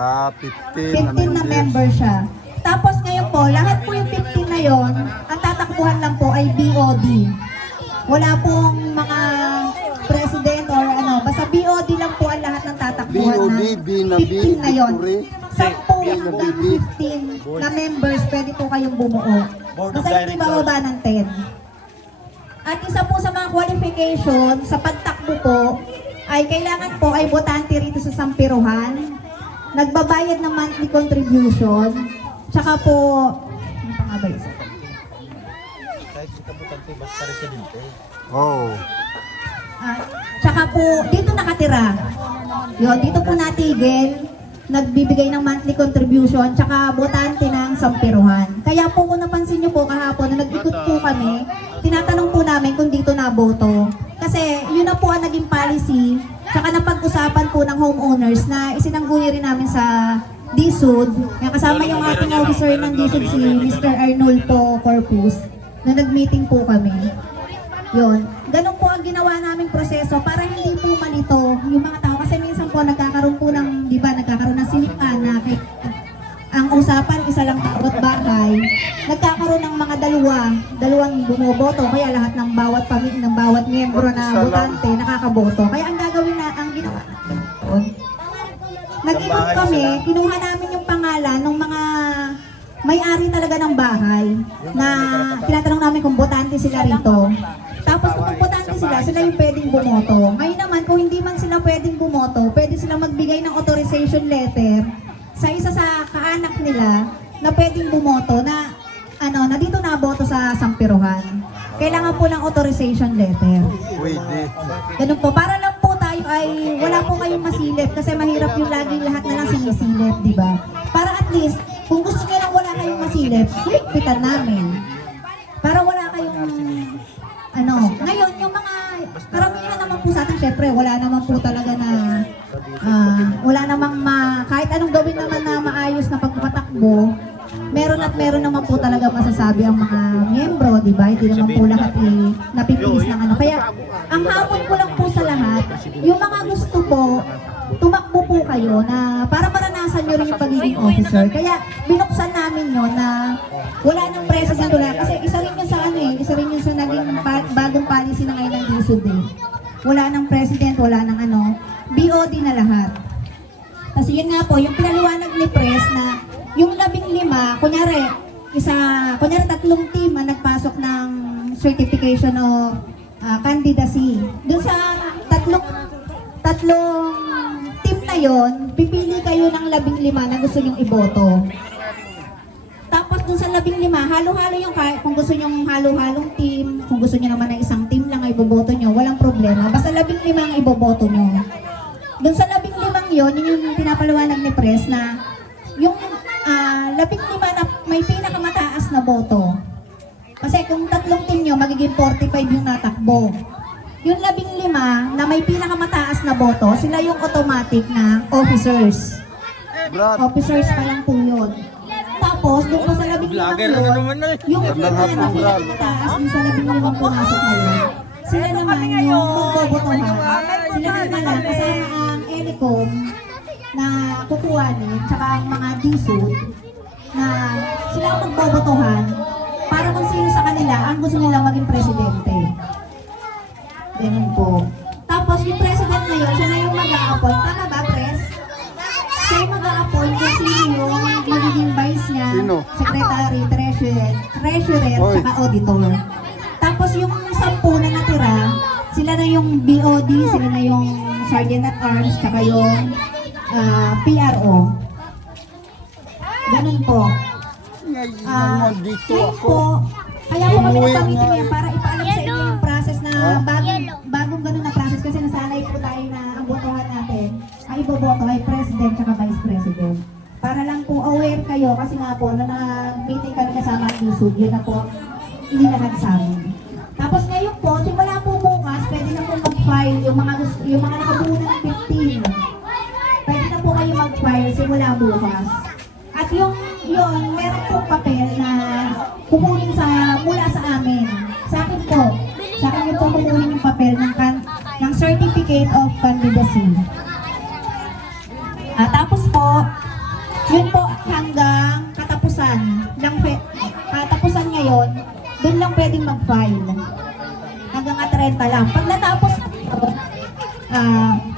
15 na member siya. Tapos ngayon po, lahat po yung 15 na yon, ang tatakbuhan lang po ay BOD. Wala pong mga president or ano, basta BOD lang po ang lahat ng tatakbuhan na 15 na yon. 10 hanggang 15 na members pwede po kayong bumuo. Basta hindi bababa ng 10. At isa po sa mga qualification sa pagtakbo po ay kailangan po ay botante rito sa Sampiruhan, nagbabayad ng monthly contribution, tsaka po, ano pa nga ba isa? Kahit si kabutante, basta residente. Oh. Tsaka po, dito nakatira. Yun, dito po natigil, nagbibigay ng monthly contribution, tsaka botante ng Sampiruhan. Kaya po kung napansin nyo po kahapon na nag-ikot po kami, tinatanong po namin kung dito naboto. Kasi yun na po ang naging policy, tsaka napag-usapan po ng homeowners na isinangguni rin namin sa DSUD. Kaya kasama yung ating officer ng DSUD, si Mr. Arnulfo Corpus, na nag-meeting po kami. Yun. Ganun po ang ginawa naming proseso para hindi po malito yung mga tao. Kasi minsan po nagkakaroon po ng, di ba, nagkakaroon ng silipan na ang usapan, isa lang bawat bahay, nagkakaroon ng mga dalawang bumoboto, kaya lahat ng bawat pamilya, ng bawat miyembro na botante nakakaboto. Kaya ang gagawin na, ang ginawa natin, nag-ikot kami, kinuha namin yung pangalan ng mga may-ari talaga ng bahay na tinatanong namin kung botante sila rito. Tapos kung botante sila, sila yung pwedeng bumoto. Ngayon naman, kung hindi man sila pwedeng bumoto, pwede silang magbigay ng authorization letter sa isa sa kaanak nila na pwedeng bumoto na na dito naboto sa Sampiruhan. Kailangan po ng authorization letter. Pwede. Ganun po, para lang po tayo ay wala po kayong masilip kasi mahirap yung laging lahat na lang sinisilip, di ba? Para at least, kung gusto nyo lang wala kayong masilip, higpitan namin. Para wala kayong ngayon yung mga karamihan naman po sa atin, syempre wala naman po talaga na wala namang kahit anong gawin naman na maayos na pagpapatakbo, meron naman po talaga masasabi ang mga miyembro, di ba? Hindi naman po lahat napipilis ng ano. Kaya ang hamon ko lang po sa lahat, yung mga gusto po, tumakbo po kayo na para maranasan nyo rin yung pagiging officer. Kaya binuksan namin yun na wala nang president wala. Kasi isa rin yun sa isa rin yun sa naging bagong policy na ngayon ng DSUD eh. Wala nang president, wala nang BOD na lahat. Kasi yun nga po, yung pinaliwanag ni Pres na yung 15, kunyari 3 team ang nagpasok ng certification of candidacy. Doon sa tatlong team na yon, pipili kayo ng 15 na gusto nyong iboto. Tapos dun sa 15, halo-halo yung kung gusto nyong halo-halong team, kung gusto nyo naman ng isang team lang ay iboboto nyo, walang problema. Basta 15 ang iboboto nyo. Dun sa 15 yon, yun yung pinapaliwanag ni Pres na yung 15 na may pinakamataas na boto. Kasi kung 3 team nyo, magiging 45 yung natakbo. Yung 15 na may pinakamataas na boto, sila yung automatic na officers. Officers pa lang po yun. Tapos, doon po sa 15 yun, yung pinakamataas yung sa 15 pumasok na yun, sila naman yung magbobotohan. Sila naman lang kasama ang ELICOM na kukuhanin, tsaka ang mga DSUD na sila ang magbobotohan para kung sino sa kanila ang gusto nilang maging presidente. Ganun po. Tapos yung president na yun, siya na yung mag-a-appoint. Tama ba, Pres? Siya yung mag-a-appoint kung sino yung magiging vice niya, secretary, treasurer, saka auditor. Tapos yung 10 na natira, sila na yung BOD, sila na yung sergeant at arms, saka yung PRO. Ganun po. Ngayon po, kaya po kami nagpamitin yan para ipaalam sa inyo yung process na bagong ganun na process kasi nasanay po tayo na ang botohan natin ay iboboto ay president at vice president. Para lang po aware kayo kasi nga po na nag-meeting kami kasama ang DSUD, yun na po inilahat sa amin. Tapos ngayon po, simula po bukas, pwede na po mag-file yung mga nakabuo na ng 15. Pwede na po kayo mag-file simula bukas. At yun, meron pong papel na kukunin mula sa amin. Sa akin po, sa akin yung po kukunin yung papel ng Certificate of Candidacy. Tapos po, Yun po hanggang katapusan. Katapusan ngayon, doon lang pwedeng mag-file. Hanggang 30 lang. Pag natapos na ito,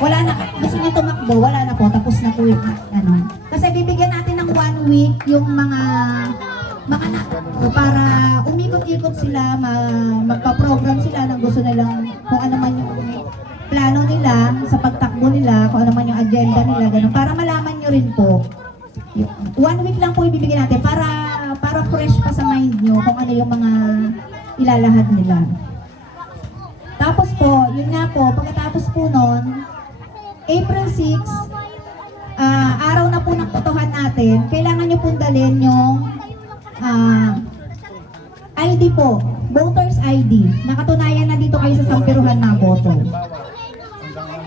wala na, gusto niya tumakbo, wala na po, tapos na po yung ano. Kasi bibigyan natin ng 1 week yung mga na, para umikot-ikot sila, magpa-program sila ng gusto nilang kung ano man yung plano nila sa pagtakbo nila, kung ano man yung agenda nila, ganun, para malaman nyo rin po. 1 week lang po ibibigyan natin para fresh pa sa mind nyo kung ano yung mga ilalahad nila. Tapos po, yun nga po, pagkatapos po nun, April 6, araw na po ng botohan natin, kailangan nyo pong dalhin yung ID po, voter's ID. Nakatunayan na dito kayo sa sampiruhan na boto.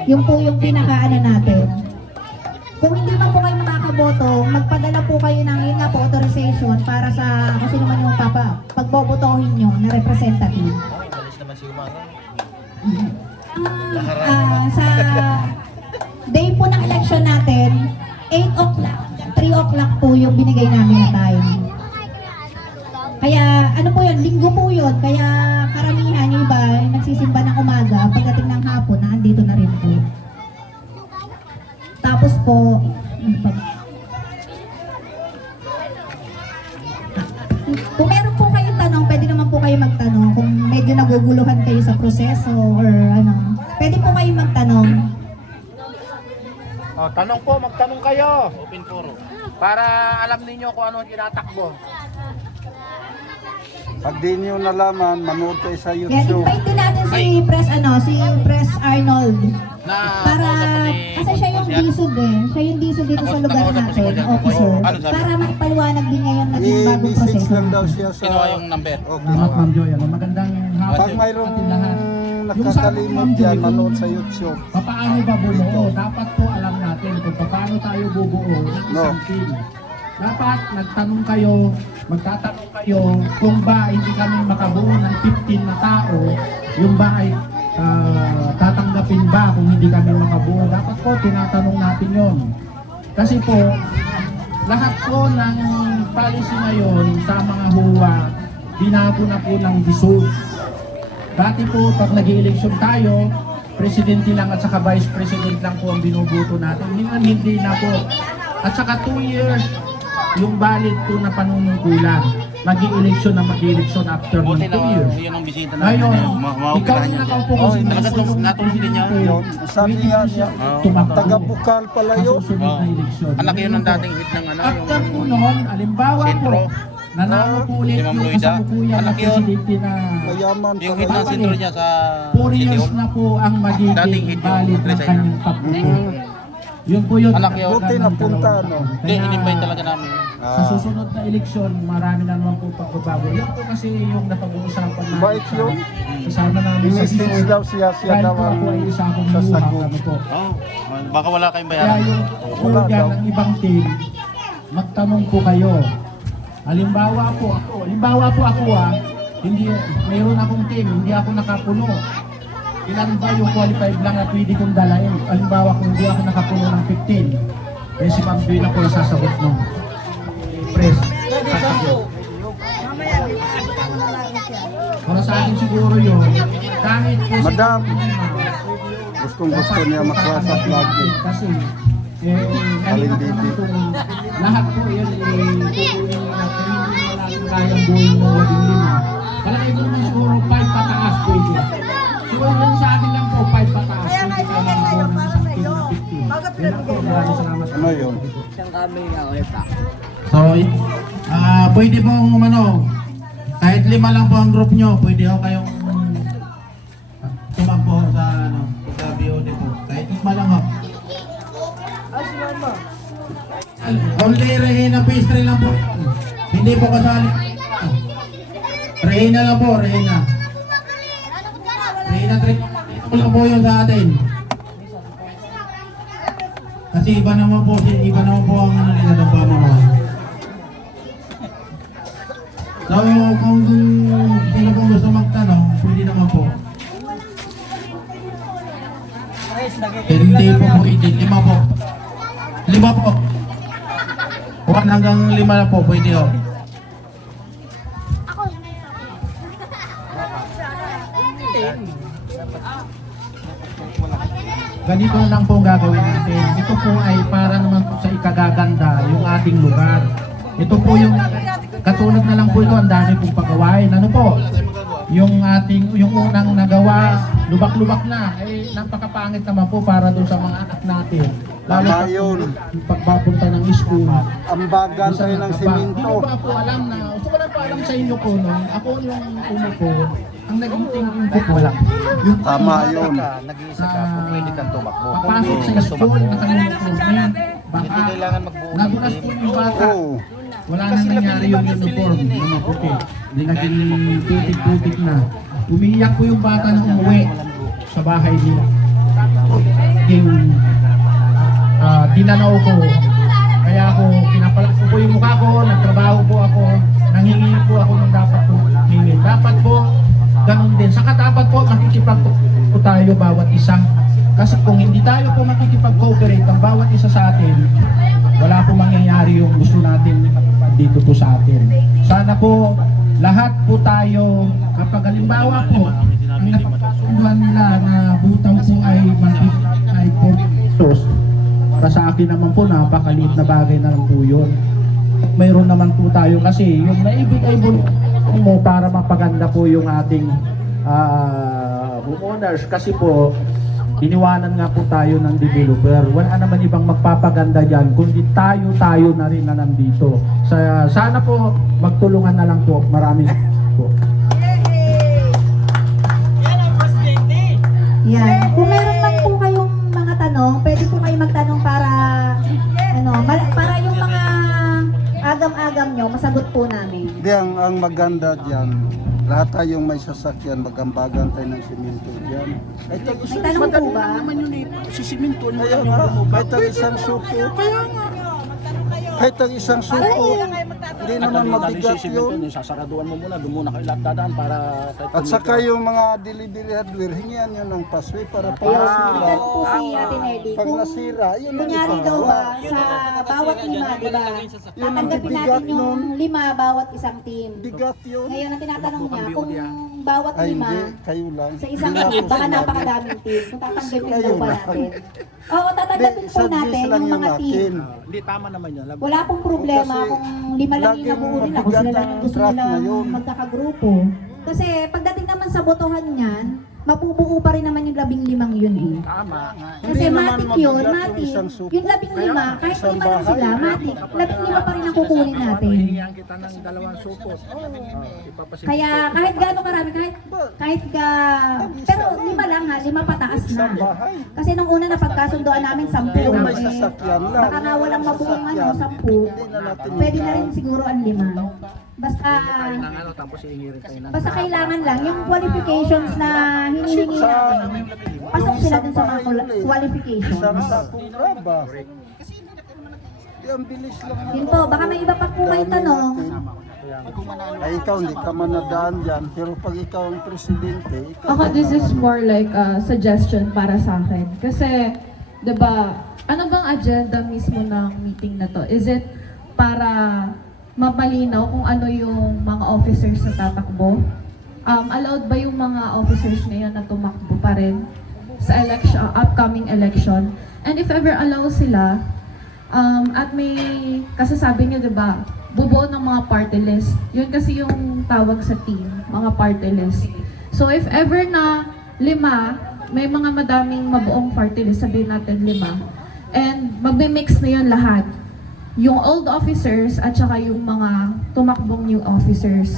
Yung po yung pinaka-ano natin. Kung hindi man po kayo makakaboto, magpadala po kayo ng yun nga po, authorization para sa kung sino man yung pagbobotohin nyo na representative. Alis naman si Umara. Sa day po ng election natin, 8 o'clock, 3 o'clock po yung binigay namin na time. Kaya ano po yun, linggo po yun, kaya karamihan yung iba nagsisimba ng umaga, pagdating ng hapon, naandito na rin po. Tapos po, kung meron po kayong tanong, pwede naman po kayo magtanong. Kung medyo naguguluhan kayo sa proseso or ano, pwede po kayo magtanong. Tanong po, magtanong kayo. Open forum. Para alam ninyo kung ano ang tinatakbo. Pag di nyo nalaman, manood kayo sa Kaya YouTube. invite din natin si Press Arnold. Para, kasi siya yung DSUD eh. Siya yung DSUD dito sa lugar natin, officer. Para maipaliwanag din ngayon naging bagong I-message proseso. lang daw siya sa... Kinuha yung number. Okay. Salamat Ma'am Joy. Magandang hapon Pag sa mayroong ating lahat. nakakalimot dyan, manood sa YouTube. Paano ba bumuo? Dapat po alam natin kung paano tayo bubuo ng isang team. Dapat nagtanong kayo, magtatanong kayo kung ba hindi kami makabuo ng 15 na tao, yung ba ay tatanggapin ba kung hindi kami makabuo. Dapat po tinatanong natin yon. Kasi po, lahat po ng policy ngayon sa mga huwa, binago na po ng DSUD. Dati po, pag nag-i-election tayo, presidente lang at saka vice president lang po ang binubuto natin. Ngayon, hindi na po. At saka 2 years, yung valid po na panunungkulan. Mag-i-election na mag-i-election after ng 2 years. Yun ang bisita natin. Ngayon, Maupirahan ikaw niya. yung nakaupo ko Talaga natulog din niya. Yun, sabi nga niya, taga-bukal pala yun. Susunod na eleksyon. Anak yun ng dating hit ng ano. After po noon, alimbawa po, Sentro. nanalo po ulit Si Ma'am yung Loida. kasalukuyan Anak na yun. presidente na Mayaman Yung pala hit ng yun. sentro niya sa 4 City years Hall. na po ang Dating magiging hit yung valid ng resign kanyang pagbuto. Yun po yun. Anak yun. Buti napunta, no? Hindi, in-invite talaga namin. Sa susunod na eleksyon, marami na naman po pagbabago. Yan po kasi yung napag-uusapan namin Bait yun. kasama namin sa I-message DSUD. daw siya Dahil daw po ako ay isa akong sasagot. luha kami po. Oh, baka wala kayong Kaya bayaran. yung Wala program daw. ng ibang team, magtanong po kayo. Halimbawa po ako hindi, mayroon akong team, hindi ako nakapuno. Ilan ba yung qualified lang na pwede kong dalain? Halimbawa kung hindi ako nakapuno ng 15, eh si Ma'am Joy na po yung sasagot nun. Press, sasagot. Para sa akin siguro yun, kahit po si Madam, Ma'am, gustong-gusto niya makuha sa vlog eh. kasi Aling Bibi. lahat po yan kukunin natin, hindi na natin kayang buhay mo 15. Kalagay ko naman siguro 5 pataas pwede. Siguro yun sa akin lang po 5 pataas. Kaya nga yun sa'yo para sa'yo. Maraming salamat. Ano yun? So, pwede pong kahit 5 lang po ang group nyo, pwede ho kayong tumakbo sa, sa BOD po. Kahit 5 lang ho. Only Rehina pastry lang po. Hindi po kasali. Rehina lang po, Rehina. Rehina drink. Ito lang po yun sa atin. Kasi iba naman po ang ano nila ng pamamahay. So, kung sino pong gusto magtanong, pwede naman po. Hindi po po, hindi. 5 po. 5 po. hanggang 5 na po, pwede ho. Ganito na lang po ang gagawin natin. Ito po ay para naman po sa ikagaganda yung ating lugar. Ito po yung katulad na lang po ito, ang dami pong pagawain. Ano po? Yung unang nagawa, lubak-lubak na, ay napakapangit naman po para doon sa mga anak natin. Lalo Tama yun. pagpapunta ng school. Ambagan Minsan tayo ng nakaba. simento. Hindi ko pa po alam na, gusto ko lang po alam sa inyo po noon, ako yung po, ang naging thinking ko po, yung Tama yun. Nag-iisa ka, kung pwede kang tumakbo. Kung papasok pwede sa kang school, tumakbo. nakalimutan baka Hindi kailangan magbuo ng nadulas team. po yung bata. Oo. Wala nang nangyari yung uniform na maputi. Hindi naging putik-putik na. Umiiyak po yung bata na umuwi sa bahay nila. King tinanaw ko. Kaya ako, pinapalak ko po yung mukha ko, nagtrabaho po ako, nanghingi po ako ng dapat po hingin. Dapat po, ganun din. Saka dapat po, makikipag po tayo bawat isa. Kasi kung hindi tayo po makikipag-cooperate ang bawat isa sa atin, wala po mangyayari yung gusto natin dito po sa atin. Sana po, lahat po tayo, kapag halimbawa po, ang napagkasunduan nila na butang po ay ay 4 pesos, para sa akin naman po, napakaliit na bagay na lang po yun. Mayroon naman po tayo kasi yung naibigay mo para mapaganda po yung ating homeowners kasi po, iniwanan nga po tayo ng developer. Wala naman ibang magpapaganda dyan, kundi tayo na rin na nandito. Sana po, magtulungan na lang po. Maraming po. Yan. Kung meron man po kayong mga tanong, pwede po kayo magtanong para para yung mga agam-agam nyo, masagot po namin. Di ang maganda diyan. Lahat tayong may sasakyan, magambagan tayo ng simento diyan. Ay, May tanong po ba? Sisiminto niyo. Kaya nga, kahit ang isang suko. Kahit ang isang suko. Hindi naman mabigat yun. Sasaraduan mo muna, doon muna kayo lahat dadaan para... At saka yung mga delivery hardware, hingian nyo ng pasway para pag Ayun, nasira. ilan po si Ate Nelly. Pag Kung nasira, yun ang kunyari daw ipagawa. ba, sa bawat lima, di ba? Tatanggapin natin yung 5 bawat isang team. Bigat yun. Ngayon, ang tinatanong niya, kung bawat Ay, 5, hindi. Kayo lang. sa isang Hindi team, ako baka sinabi. napakadaming team. Kung tatanggapin Kayo daw ba lang. natin? Oo, tatanggapin Hindi, po natin suggest lang yung yung mga team. akin. Hindi, tama naman yan. Wala pong problema Kasi kung 5 lang yung laging nabuo nila, kung mabigat sila lang ang yung gusto track nila na yun. magkakagrupo. Kasi pagdating naman sa botohan niyan, mapubuo pa rin naman yung 15 yun eh. Tama. Kasi Hindi naman matik mabigat yun, yung matik. isang suko. Yung 15, kahit isang 5 lang sila, bahay. matik. 15 pa rin ang kukunin natin. Hihingihan kita ng 2 supot. Ipapasimento. Kaya kahit gaano karami, kahit pero 5 lang ha, 5 pataas na. Isang bahay. Kasi nung una na pagkasundoan namin 10. Yung may sasakyan lang. Baka nga walang mabuong Sasakyan. 10. Hindi na natin Pwede na rin siguro ang 5. Basta Tayo ng ano, tapos hihingi rin tayo ng... basta kailangan lang yung qualifications na hinihingi natin. Pasok sila dun sa mga Isang qualifications. sakong graba. Di, ang bilis lang. Yun po, baka may iba pa po kayong tanong. Ay, ikaw, hindi ka man nadaan dyan. Pero pag ikaw ang presidente, ikaw. Ako, this is more like a suggestion para sa akin. Kasi, 'di ba, ano bang agenda mismo ng meeting na to? Is it para mapalinaw kung ano yung mga officers na tatakbo? Allowed ba yung mga officers ngayon na tumakbo pa rin sa election, upcoming election? And if ever allow sila, at may kasasabi niyo, 'di ba, bubuo ng mga party list. Yun kasi yung tawag sa team, mga party list. So if ever na 5, may mga madaming mabuong party list, sabihin natin 5. And magme-mix na yun lahat. Yung old officers at saka yung mga tumakbong new officers.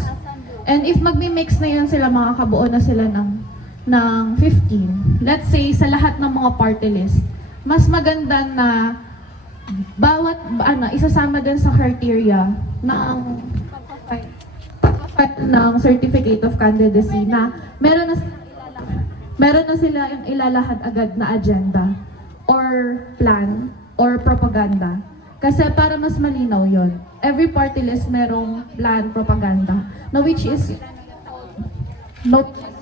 And if magme-mix na yun sila, makakabuo na sila ng 15. Let's say sa lahat ng mga party list, mas maganda na bawat isasama din sa criteria ng certificate of candidacy na meron na sila yung ilalahad agad na agenda or plan or propaganda. Kasi para mas malinaw yon, every party list merong plan, propaganda, na which is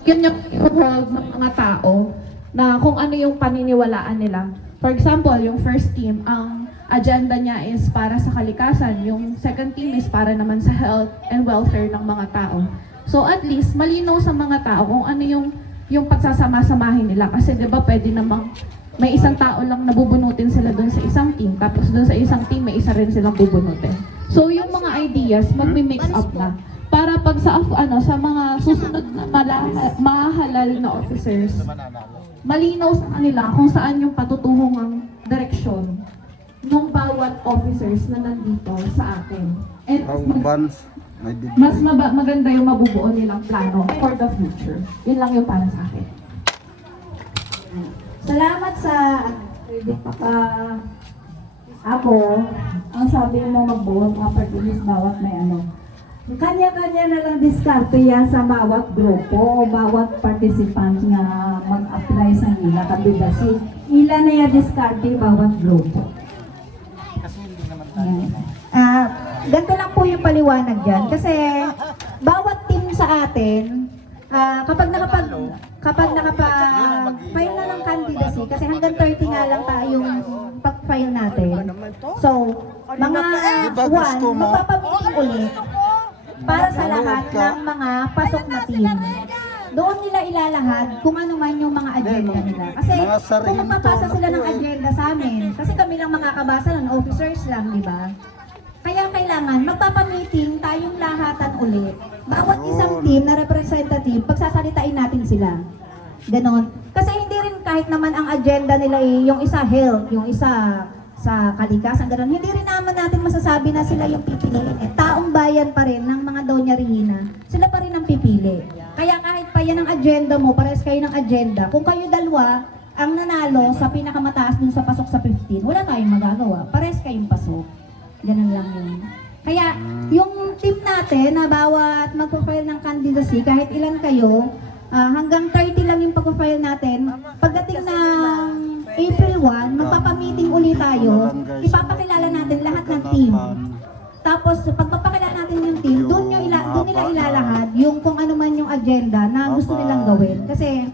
yun yung hold ng mga tao na kung ano yung paniniwalaan nila. For example, yung first team, ang agenda niya is para sa kalikasan, yung second team is para naman sa health and welfare ng mga tao. So at least malinaw sa mga tao kung ano yung pagsasama-samahin nila, kasi 'di ba pwede namang may isang tao lang nabubunutin sila doon sa isang team, tapos doon sa isang team may isa rin silang bubunutin. So yung mga ideas magmi-mix up na para pag sa sa mga susunod na mahahalal na officers, malinaw sa kanila kung saan yung patutuhong direksyon ng bawat officers na nandito sa atin. And Ang bans, may bibigay. mas maganda yung mabubuo nilang plano for the future. Yun lang yung para sa akin. Salamat sa ako, ang sabi mo magbuo ng party bawat may kanya-kanya na lang diskarte yan sa bawat grupo o bawat participant na mag-apply sa ila kandidacy. Ila na yung diskarte bawat grupo. Ganito lang po yung paliwanag dyan. Kasi bawat team sa atin, kapag nakapag-file na ng candidacy, kasi hanggang 30 nga lang tayo yung pag-file natin. So, mga gusto mo? magpapag-meeting ulit para sa lahat ng mga pasok na team. Doon nila ilalahad kung ano man yung mga agenda nila. Kasi Mga kung sarili magpapasa to, sila ng naku, agenda sa amin, kasi kami lang makakabasa ng officers lang, di ba? Kaya kailangan magpapamiting tayong lahatan ulit. Bawat isang team na representative, pagsasalitain natin sila. Ganon. Kasi hindi rin kahit naman ang agenda nila yung isa health, yung isa sa kalikasan, ganon. Hindi rin naman natin masasabi na sila yung pipiliin. Taong bayan pa rin ng mga Doña Rihina, sila pa rin ang pipili. Kaya kahit pa yan ang agenda mo, pares kayo ng agenda, kung kayo dalawa ang nanalo sa pinakamataas dun sa pasok sa 15, wala tayong magagawa. Pares kayong pasok. Ganun lang yun. Kaya, yung team natin na bawat magpo-file ng candidacy, kahit ilan kayo, hanggang 30 lang yung pag-file natin. Pagdating ng April 1, magpapamiting ulit tayo. Ipapakilala natin lahat ng team. Tapos, pagpapakilala natin yung team, doon nila ilalahad yung kung ano man yung agenda na gusto nilang gawin. Kasi,